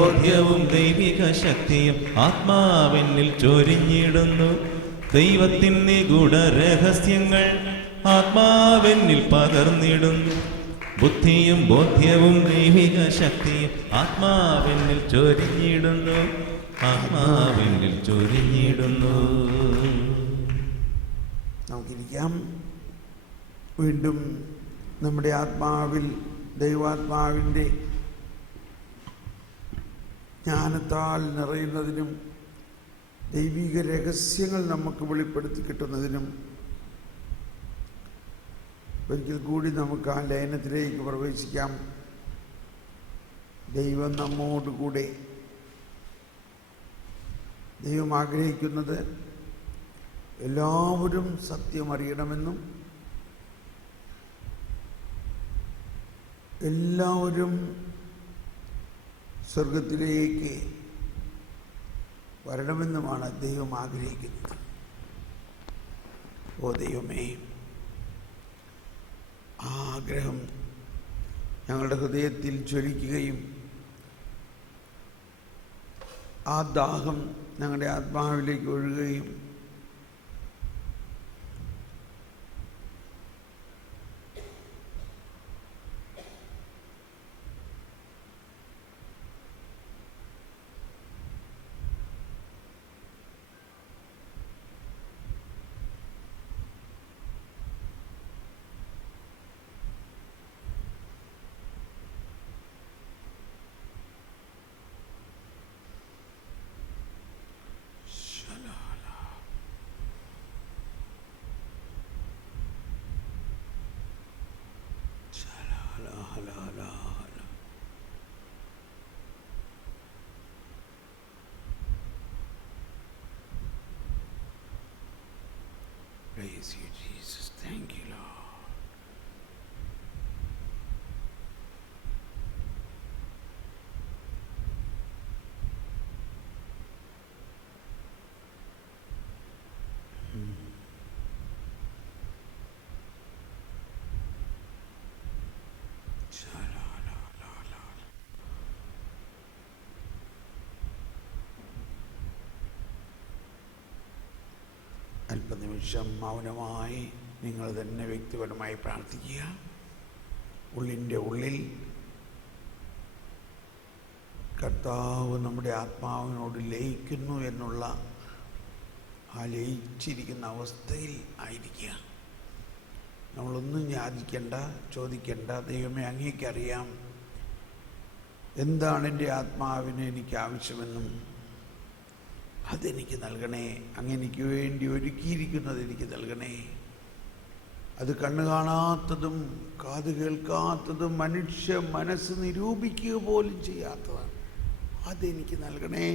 ബോധ്യവും ദൈവിക ശക്തിയും ആത്മാവെന്നിൽ ചൊരിഞ്ഞിടുന്നു. ദൈവത്തിൻ നിഗൂഢ രഹസ്യങ്ങൾ ആത്മാവെന്നിൽ പകർന്നിടുന്നു. ബുദ്ധിയും ബോധ്യവും ദൈവിക ശക്തിയും ആത്മാവെന്നിൽ ചൊരിഞ്ഞിടുന്നു. ആത്മാവെന്നിൽ ചൊരിഞ്ഞിടുന്നു. നമുക്കിരിക്കാം. വീണ്ടും നമ്മുടെ ആത്മാവിൽ ദൈവാത്മാവിൻ്റെ ജ്ഞാനത്താൽ നിറയുന്നതിനും ദൈവിക രഹസ്യങ്ങൾ നമുക്ക് വെളിപ്പെടുത്തി കിട്ടുന്നതിനും ഒരിക്കൽ കൂടി നമുക്ക് ആ ലയനത്തിലേക്ക് പ്രവേശിക്കാം. ദൈവം നമ്മോട് കൂടെ. ദൈവം ആഗ്രഹിക്കുന്നത് എല്ലാവരും സത്യമറിയണമെന്നും എല്ലാവരും സ്വർഗത്തിലേക്ക് വരണമെന്നുമാണ് ദൈവം ആഗ്രഹിക്കുന്നത്. ഓ ദൈവമേ, ആ ആഗ്രഹം ഞങ്ങളുടെ ഹൃദയത്തിൽ ജ്വലിക്കുകയും ആ ദാഹം ഞങ്ങളുടെ ആത്മാവിലേക്ക് ഒഴുകുകയും Praise you, Jesus. Thank you, Lord. അല്പനിമിഷം മൗനമായി നിങ്ങൾ തന്നെ വ്യക്തിപരമായി പ്രാർത്ഥിക്കുക. ഉള്ളിൻ്റെ ഉള്ളിൽ കർത്താവ് നമ്മുടെ ആത്മാവിനോട് ലയിക്കുന്നു എന്നുള്ള ആ ലയിച്ചിരിക്കുന്ന അവസ്ഥയിൽ ആയിരിക്കുക. നമ്മളൊന്നും യാചിക്കേണ്ട, ചോദിക്കേണ്ട. ദൈവമേ, അങ്ങേക്കറിയാം എന്താണ് എൻ്റെ ആത്മാവിന് എനിക്ക് ആവശ്യമെന്നും അതെനിക്ക് നൽകണേ. അങ്ങെനിക്ക് വേണ്ടി ഒരുക്കിയിരിക്കുന്നത് എനിക്ക് നൽകണേ. അത് കണ്ണ് കാണാത്തതും കാത് കേൾക്കാത്തതും മനുഷ്യ മനസ്സ് നിരൂപിക്കുക പോലും ചെയ്യാത്തതാണ്. അതെനിക്ക് നൽകണേ.